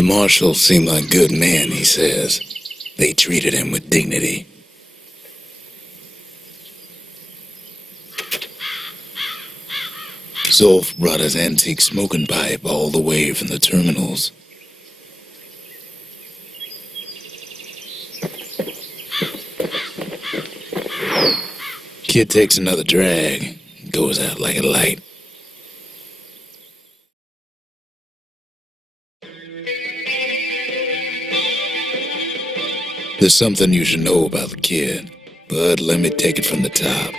The marshals seem like good men, he says. They treated him with dignity. Zolf brought his antique smoking pipe all the way from the terminals. Kid takes another drag, goes out like a light. There's something you should know about the kid, but let me take it from the top.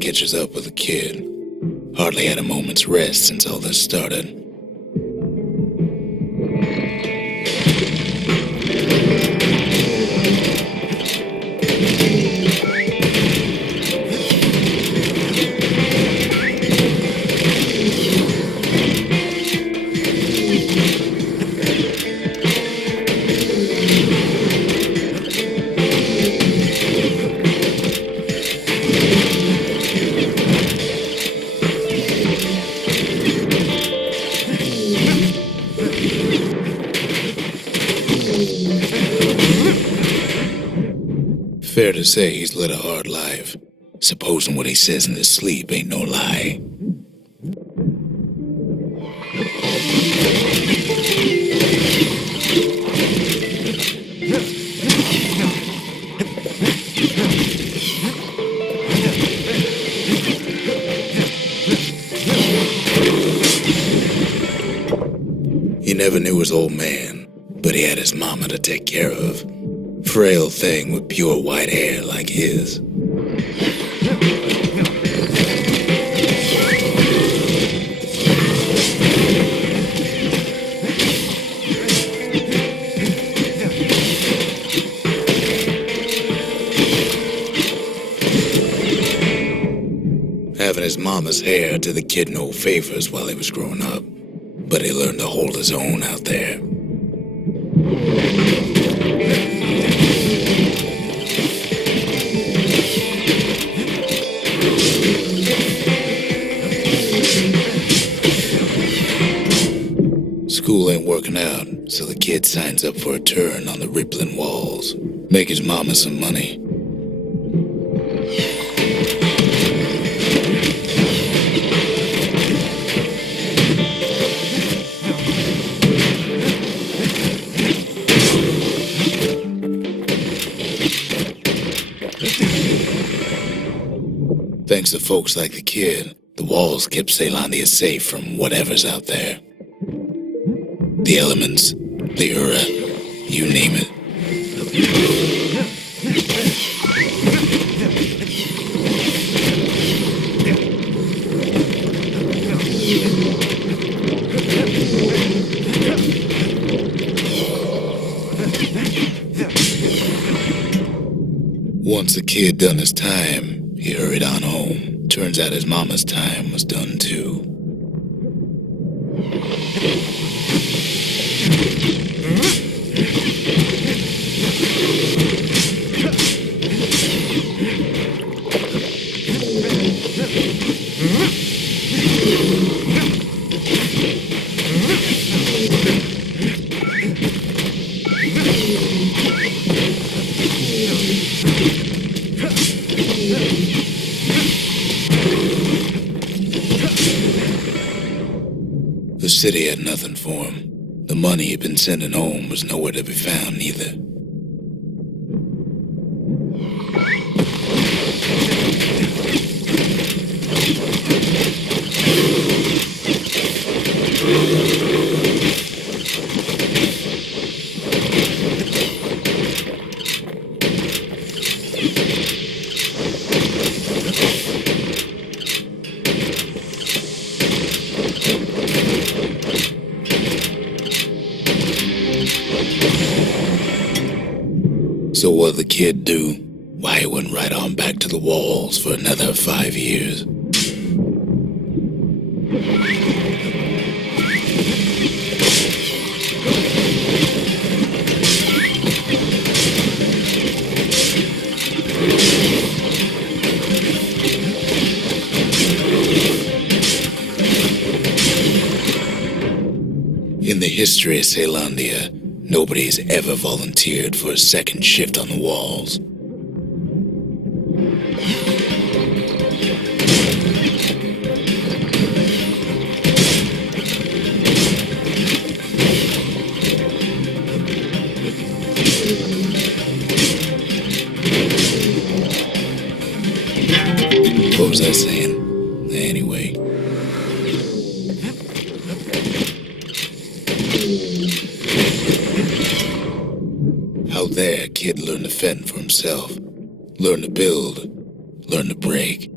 Catches up with the kid. Hardly had a moment's rest since all this started. Fair to say he's led a hard life, supposing what he says in his sleep ain't no lie. He never knew his old man, but he had his mama to take care of. Frail thing with pure white hair like his. Having his mama's hair did the kid no favors while he was growing up, but he learned to hold his own out there. School ain't working out, so the kid signs up for a turn on the rippling walls. Make his mama some money. Thanks to folks like the kid, the walls kept Ceylondia safe from whatever's out there. The elements, the Ura, you name it. Once the kid done his time, he hurried on home. Turns out his mama's time was done too. The city had nothing for him. The money he'd been sending home was nowhere to be found either. the kid do? Why he went right on back to the walls for another 5 years. In the history of Caelondia, nobody's ever volunteered for a second shift on the walls. What was I saying? Anyway. How there, kid learned to fend for himself, learn to build, learn to break.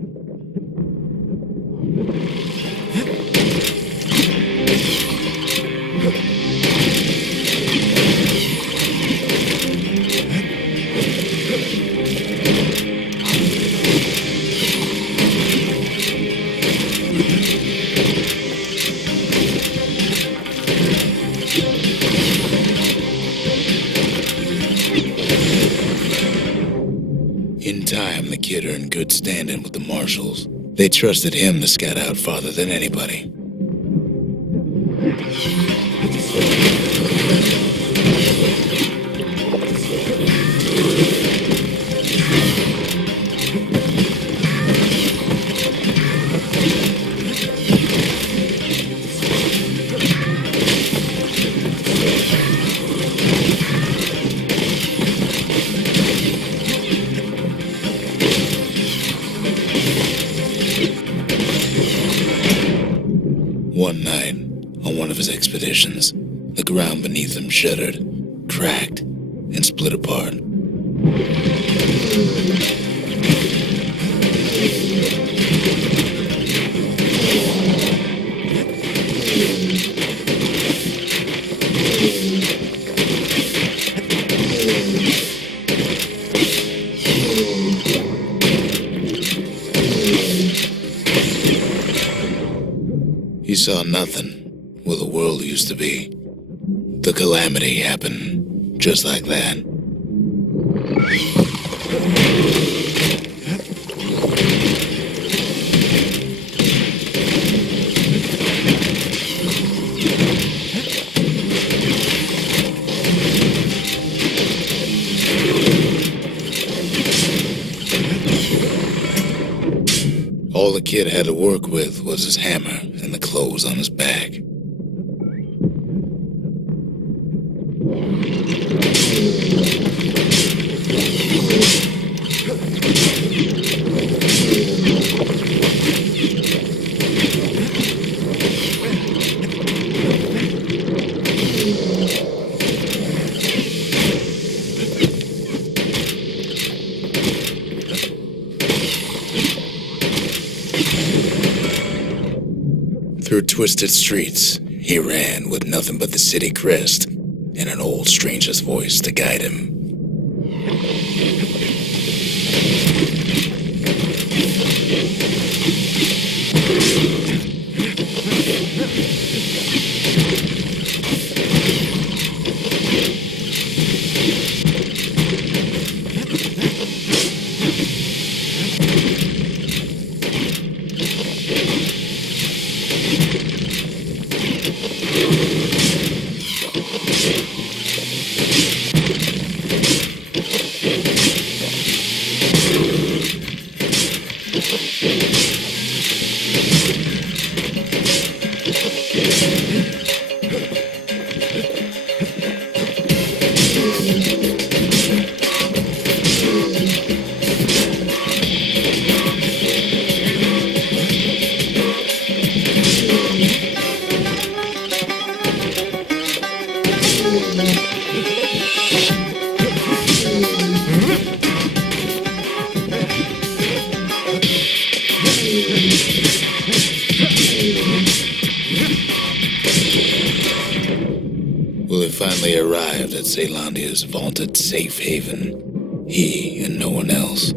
In time, the kid earned good standing with the marshals. They trusted him to scout out farther than anybody. One night, on one of his expeditions, the ground beneath him shuddered, cracked, and split apart. He saw nothing where the world used to be. The calamity happened just like that. All the kid had to work with was his hammer and the clothes on his back. Through twisted streets, he ran with nothing but the city crest and an old stranger's voice to guide him. Well, he finally arrived at Caelondia's vaunted safe haven. He and no one else.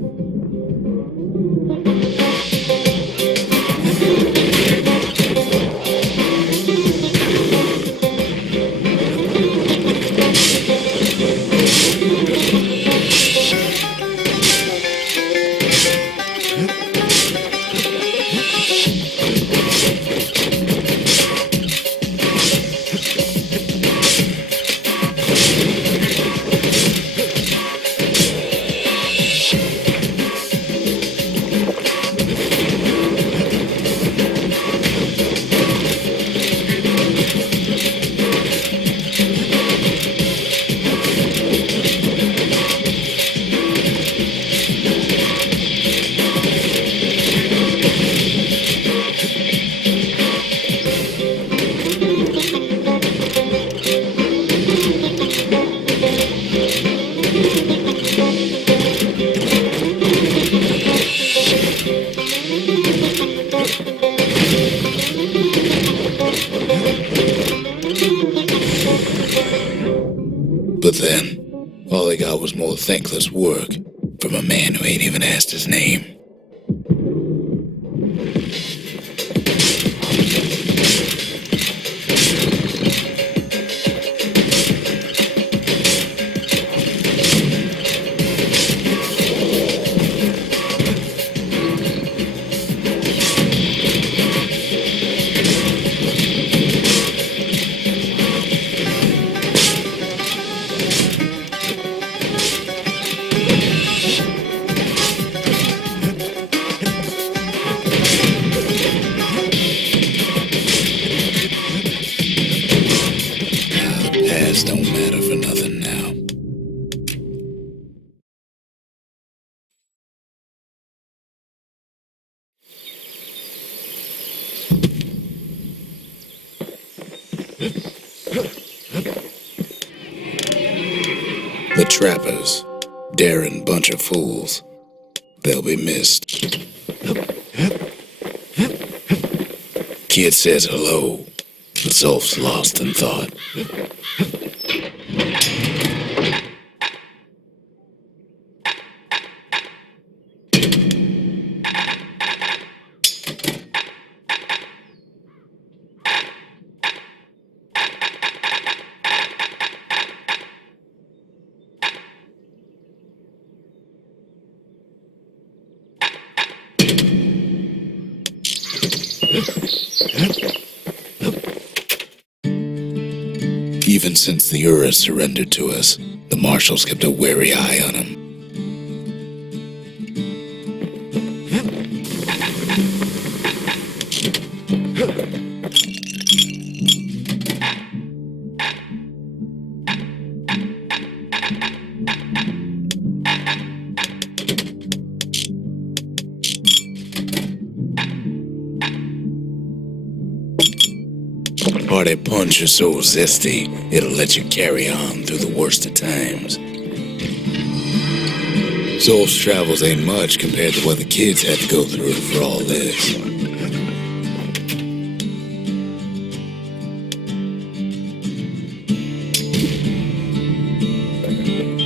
But then, all they got was more thankless work from a man who ain't even asked his name. Past don't matter for nothing now. The trappers, daring bunch of fools. They'll be missed. Kid says hello, but Zolf's lost in thought. Even since the Ura surrendered to us, the marshals kept a wary eye on him. Party punch is so zesty, it'll let you carry on through the worst of times. Zolf's travels ain't much compared to what the kids had to go through for all this.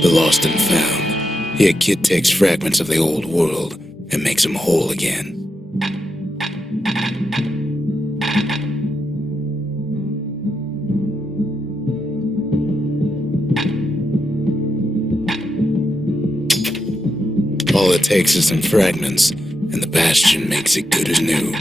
The lost and found. Here, Kid takes fragments of the old world and makes them whole again. All it takes is some fragments, and the Bastion makes it good as new.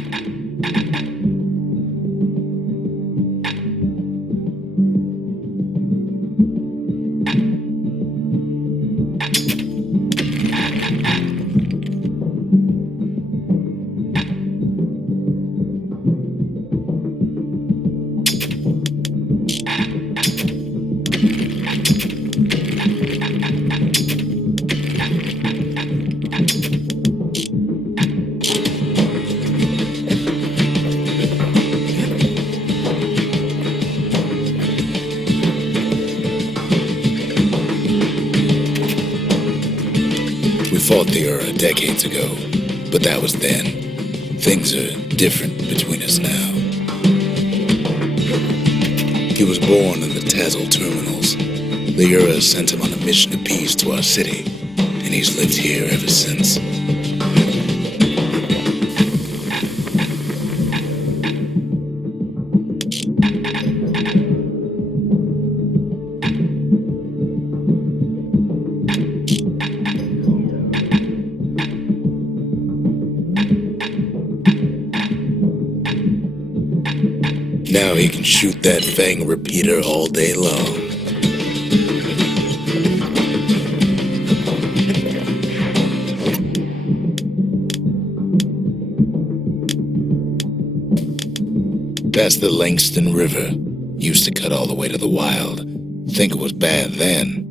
Fought the Ura decades ago, but that was then. Things are different between us now. He was born in the Tazzle terminals. The Ura sent him on a mission of peace to our city, and and he's lived here ever since. Now he can shoot that fang repeater all day long. Past the Langston River. Used to cut all the way to the wild. Think it was bad then.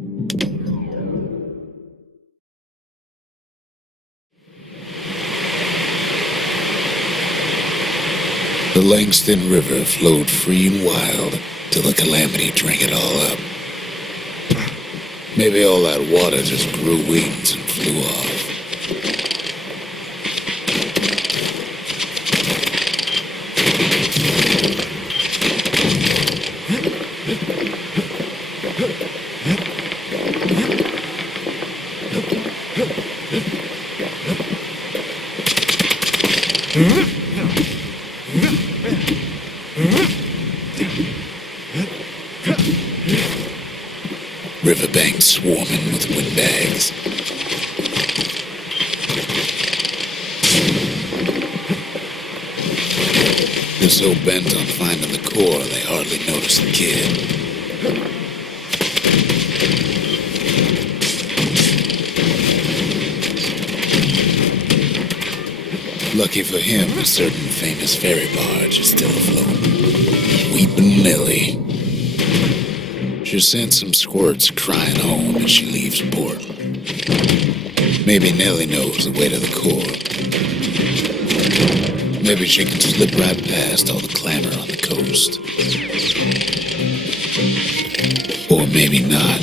The Langston River flowed free and wild till the calamity drank it all up. Maybe all that water just grew wings and flew off. Riverbanks swarming with windbags. They're so bent on finding the core, they hardly notice the kid. Lucky for him, a certain famous ferry barge is still afloat. Weepin' Nellie. She sent some squirts crying home as she leaves port. Maybe Nellie knows the way to the core. Maybe she can slip right past all the clamor on the coast. Or maybe not.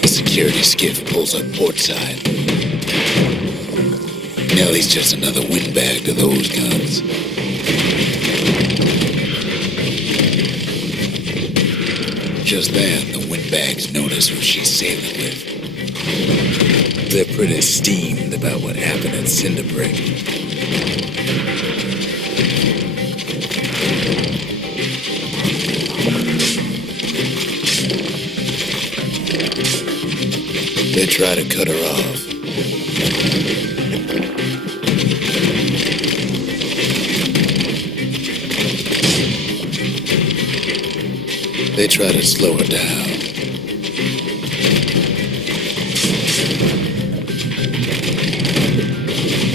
The security skiff pulls up portside. Nellie's just another windbag to those guns. Just then, the windbags notice who she's sailing with. They're pretty steamed about what happened at Cinderbrick. They try to cut her off. They try to slow her down.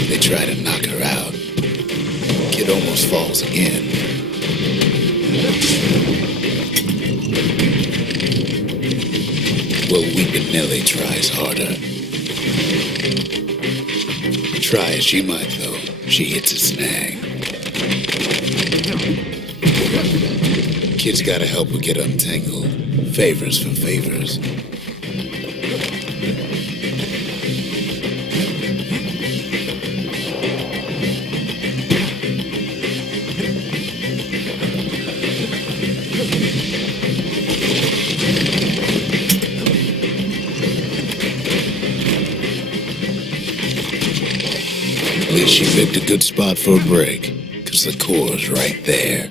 They try to knock her out. Kid almost falls again. Well, Weepin' Nellie tries harder. Try as she might, though, she hits a snag. Kid's gotta help her get untangled. Favors for favors. At least she picked a good spot for a break, 'cause the core's right there.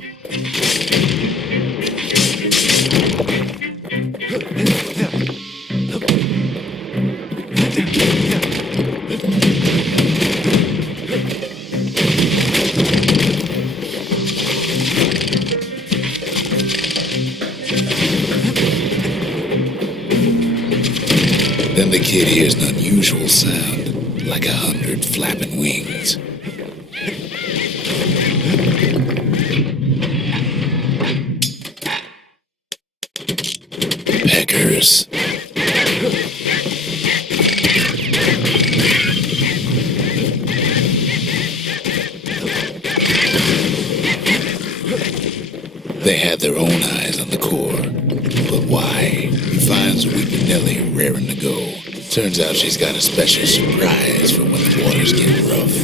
Then the kid hears an unusual sound, like 100 flapping wings. Peckers. They had their own eyes on the core. But why? He finds Weepin' Nellie raring to go. Turns out she's got a special surprise for when the waters get rough.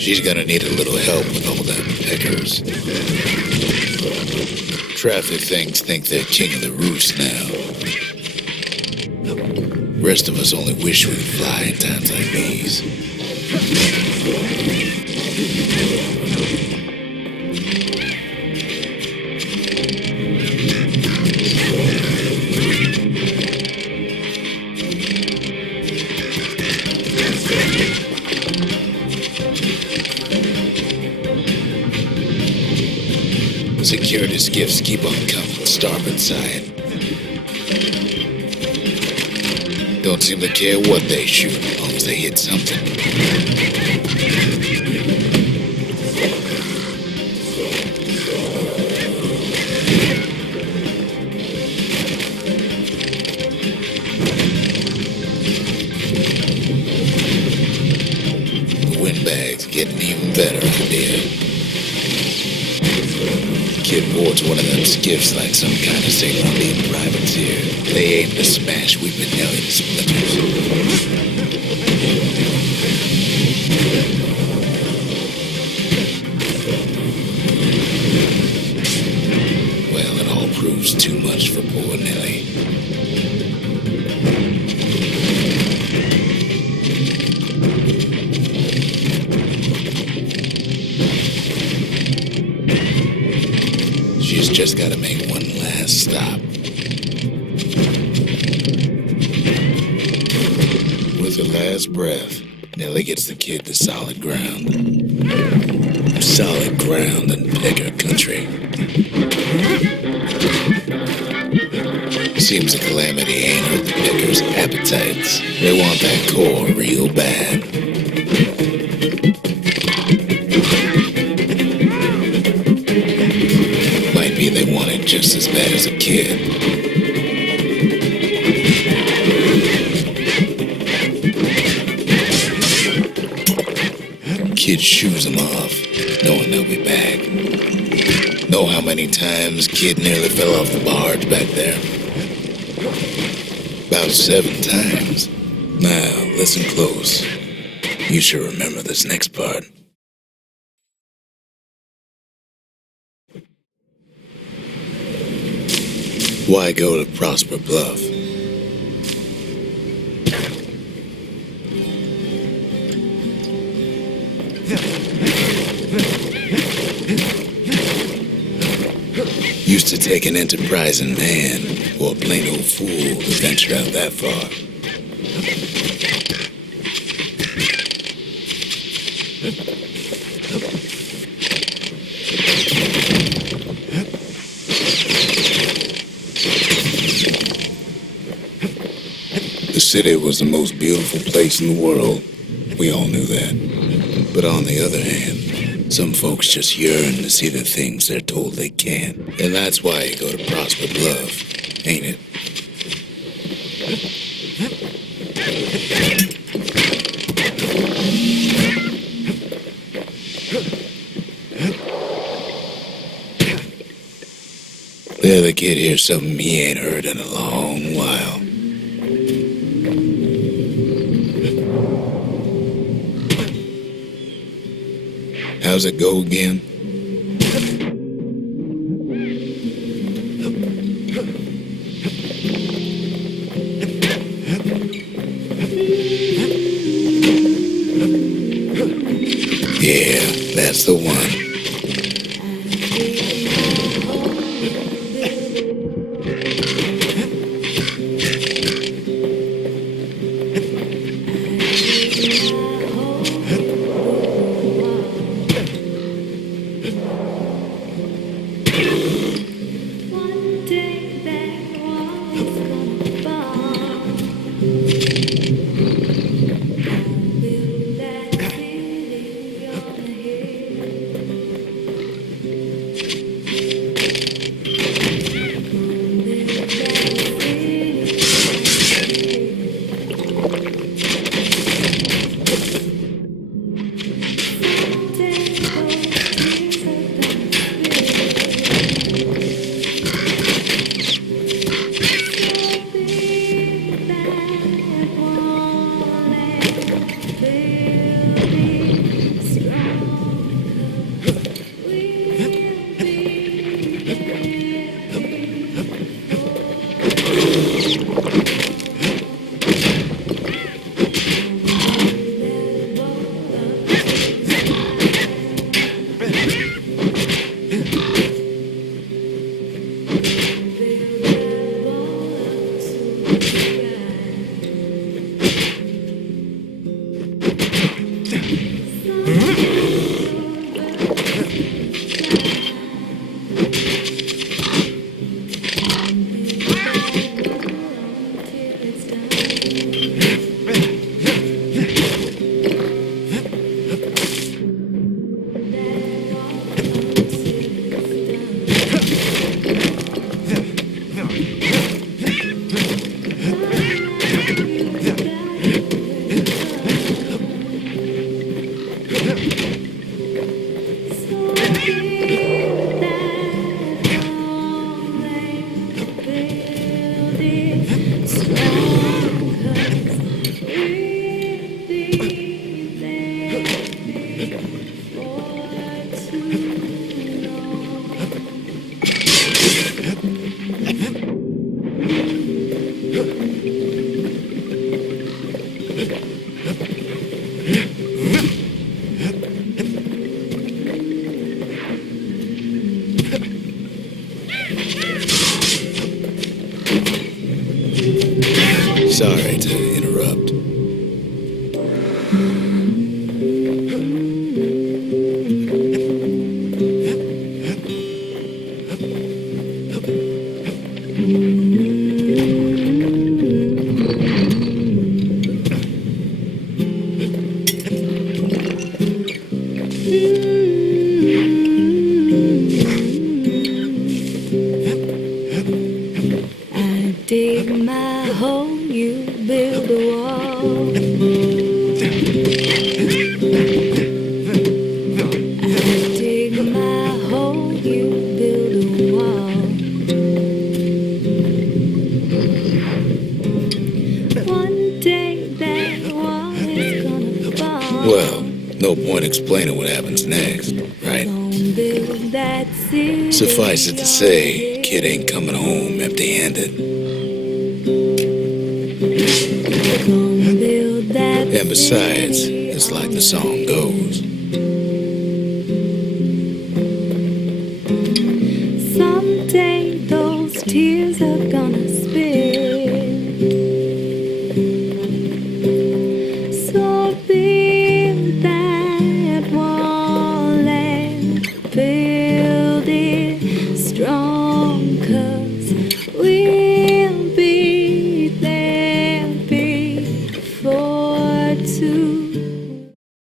She's gonna need a little help with all them peckers. Traffic things think they're king of the roost now. Rest of us only wish we could fly in times like these. Security skiffs keep on coming, starboard side. Don't seem to care what they shoot, as long as they hit something. The windbag's getting even better idea. Kid boards one of them skiffs like some kind of Ceylon privateer. They aim to smash Weeping Nelly to splinters. Well, it all proves too much for poor Nelly. She's just got to make one last stop. With her last breath, Nellie gets the kid to solid ground. Solid ground in Pecker country. Seems the calamity ain't hurt the Peckers' appetites. They want that core real bad. They want it just as bad as a kid. Kid shoos them off, knowing they'll be back. Know how many times Kid nearly fell off the barge back there? About 7 times. Now, listen close. You should remember this next part. Why go to Prosper Bluff? Used to take an enterprising man or a plain old fool to venture out that far. The city was the most beautiful place in the world. We all knew that. But on the other hand, some folks just yearn to see the things they're told they can't. And that's why you go to Prosper Bluff, ain't it? The other kid hears something he ain't heard in a long while. How's it go again? Yeah, that's the one. Sorry to interrupt. I dig my hole, you build a wall. I dig my hole, you build a wall. One day that wall is gonna fall. Well, no point explaining what happens next, right? Gonna build that city. Suffice it to say, kid ain't coming home empty-handed. Gonna build that And besides, city it's like the song goes. Someday those tears are gonna spill. So build that wall and build it strong, 'cause we'll be there before too.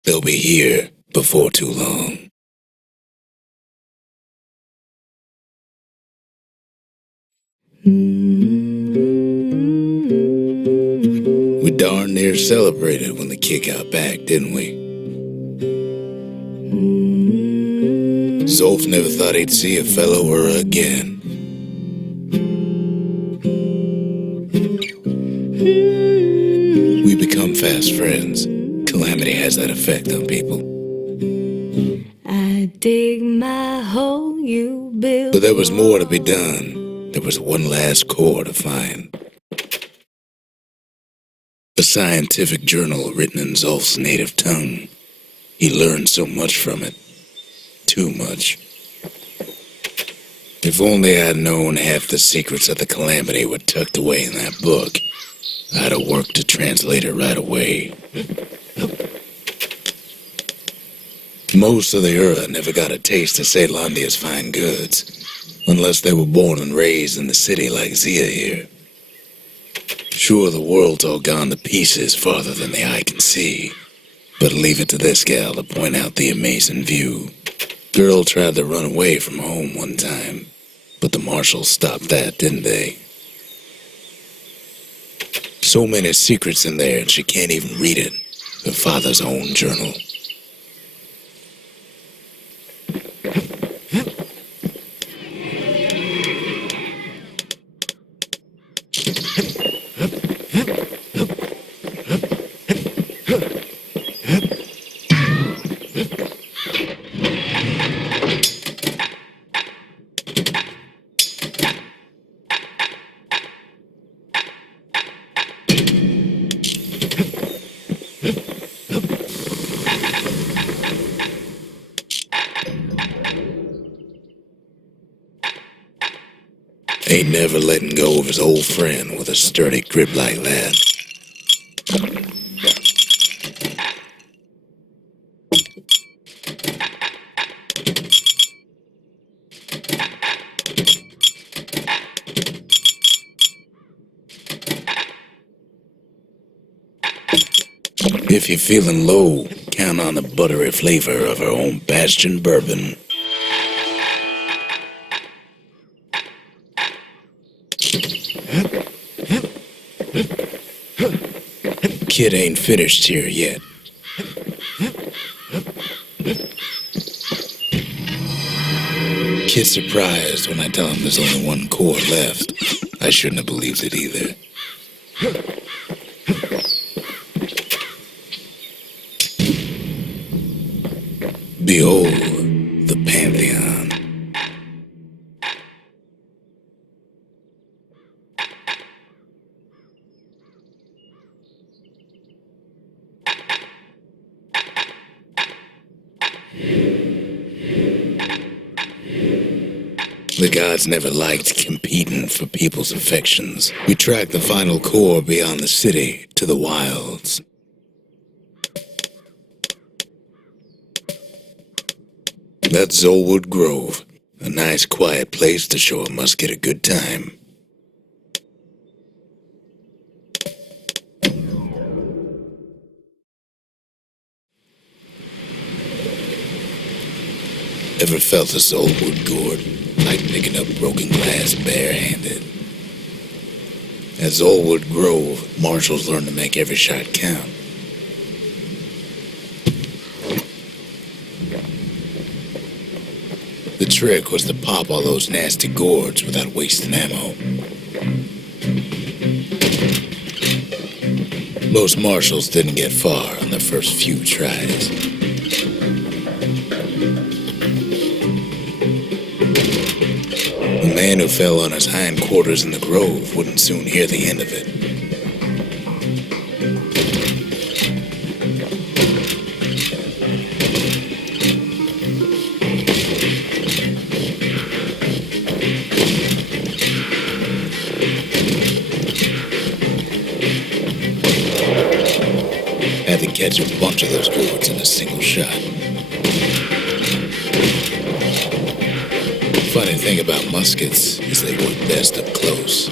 They'll be here before too long. We darn near celebrated when the kid got back, didn't we? Zolf never thought he'd see a fellow or again. We become fast friends. Calamity has that effect on people. I dig my hole, you build. But there was more to be done. There was one last core to find. A scientific journal written in Zolf's native tongue. He learned so much from it. Too much. If only I'd known half the secrets of the Calamity were tucked away in that book, I'd have worked to translate it right away. Most of the Ura never got a taste of Ceylondia's fine goods, unless they were born and raised in the city like Zia here. Sure, the world's all gone to pieces farther than the eye can see, but leave it to this gal to point out the amazing view. Girl tried to run away from home one time, but the marshals stopped that, didn't they? So many secrets in there and she can't even read it. Her father's own journal. Ain't never letting go of his old friend with a sturdy grip like that. If you're feeling low, count on the buttery flavor of our own Bastion bourbon. Kid ain't finished here yet. Kid's surprised when I tell him there's only one core left. I shouldn't have believed it either. Behold, the Pantheon. The gods never liked competing for people's affections. We tracked the final core beyond the city to the wilds. That's Zolwood Grove, a nice quiet place to show a musket a good time. Ever felt a Zolwood gourd, like picking up broken glass barehanded? At Zolwood Grove, marshals learn to make every shot count. The trick was to pop all those nasty gourds without wasting ammo. Most marshals didn't get far on their first few tries. A man who fell on his hindquarters in the grove wouldn't soon hear the end of it. Had to catch a bunch of those gourds in a single shot. Funny thing about muskets is they work best up close.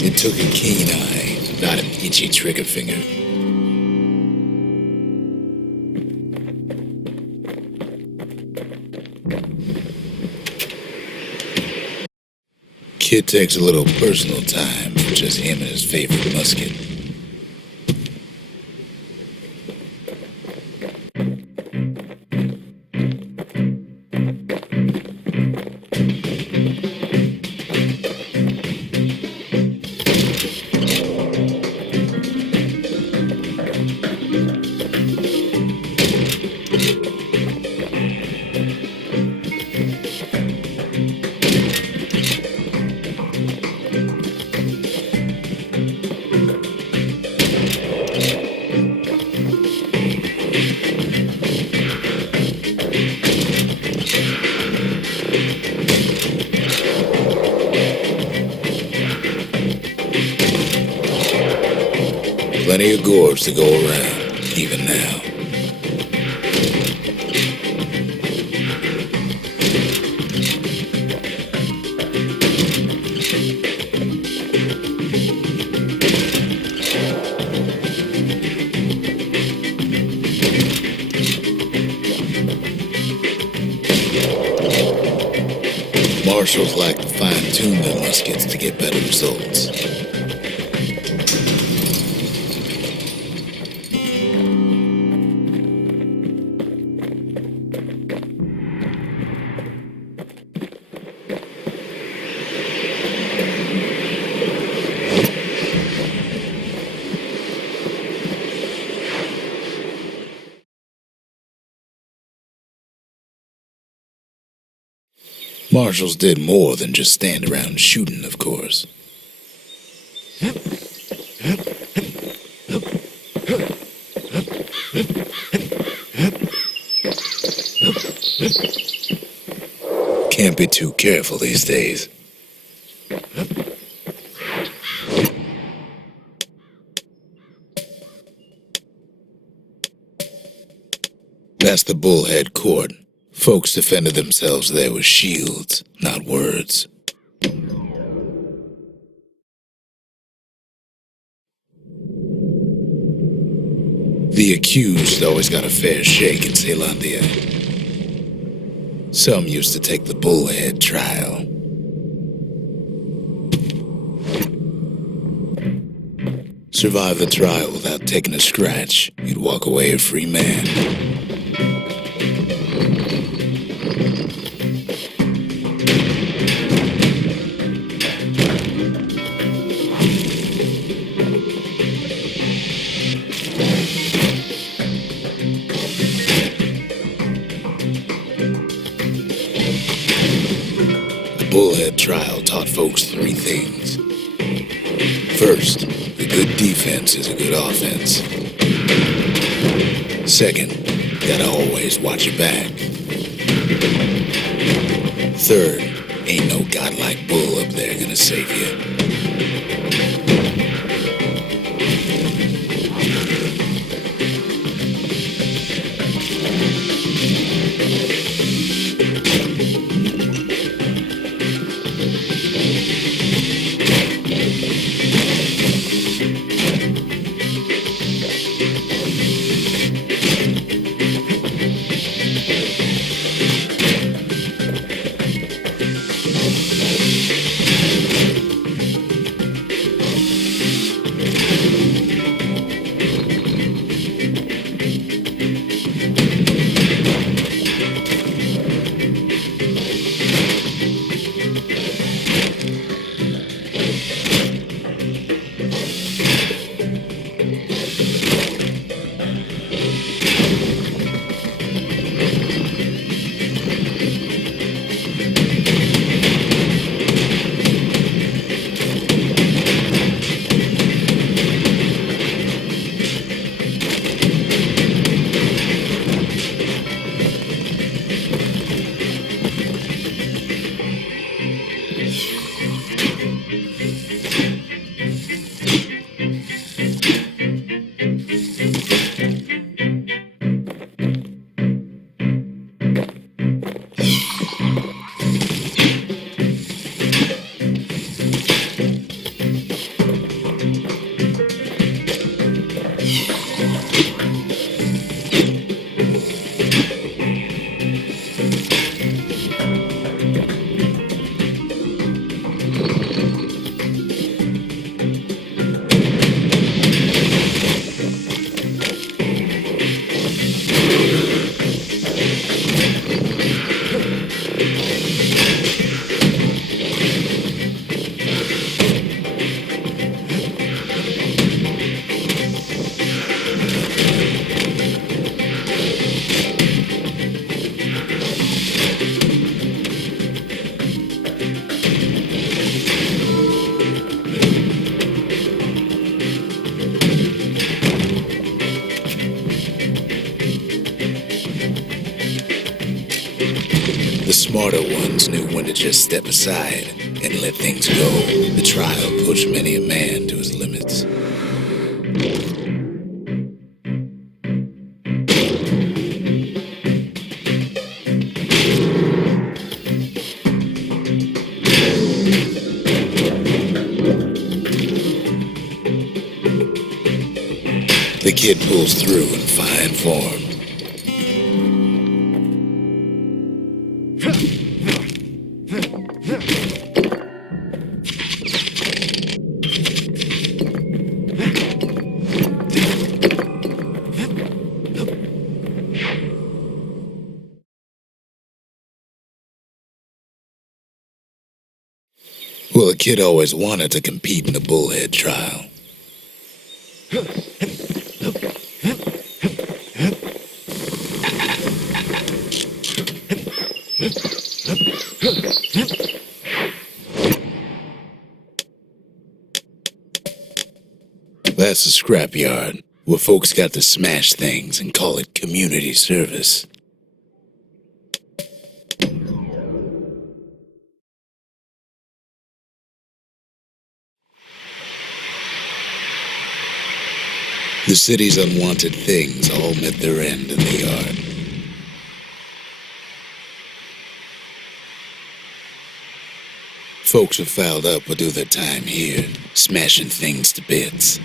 It took a keen eye, not an itchy trigger finger. Kid takes a little personal time for just him and his favorite musket. Plenty of gourds to go around, even now. Marshals like to fine-tune their muskets to get better results. Marshals did more than just stand around shooting, of course. Can't be too careful these days. That's the bullhead court. Folks defended themselves there with shields, not words. The accused always got a fair shake in Zealandia. Some used to take the bullhead trial. Survive the trial without taking a scratch, you'd walk away a free man. The bullhead trial taught folks three things. First, a good defense is a good offense. Second, gotta always watch your back. Third, ain't no godlike bull up there gonna save you. The smarter ones knew when to just step aside and let things go. The trial pushed many a man to his limits. The kid pulls through in fine form. Well, the kid always wanted to compete in the bullhead trial. That's a scrapyard, where folks got to smash things and call it community service. The city's unwanted things all met their end in the yard. Folks who fouled up would do their time here, smashing things to bits.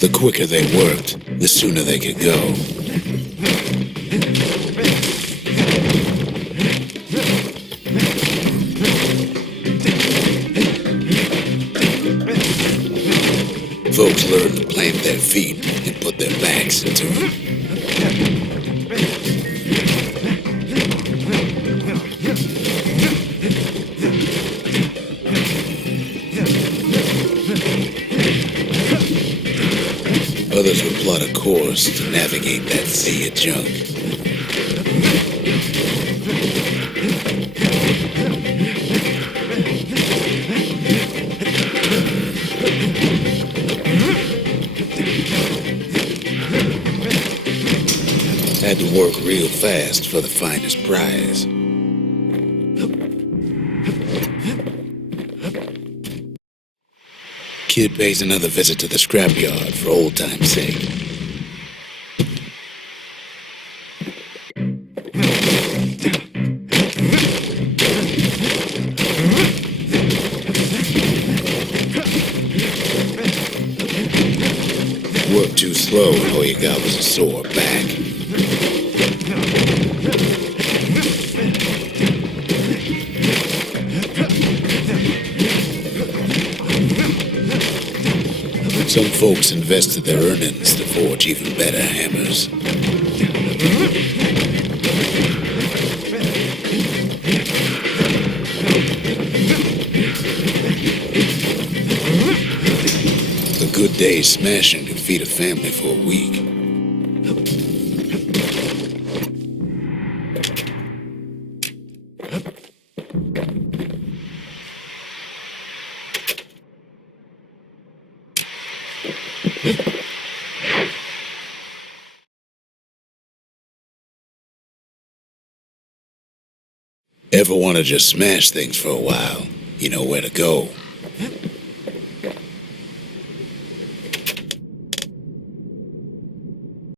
The quicker they worked, the sooner they could go. Folks learned to plant their feet and put their backs into it. Others would plot a course to navigate that sea of junk. and work real fast for the finest prize. Kid pays another visit to the scrapyard for old time's sake. Worked too slow and all you got was a sore back. Some folks invested their earnings to forge even better hammers. A good day's smashing can feed a family for a week. Ever want to just smash things for a while? You know where to go.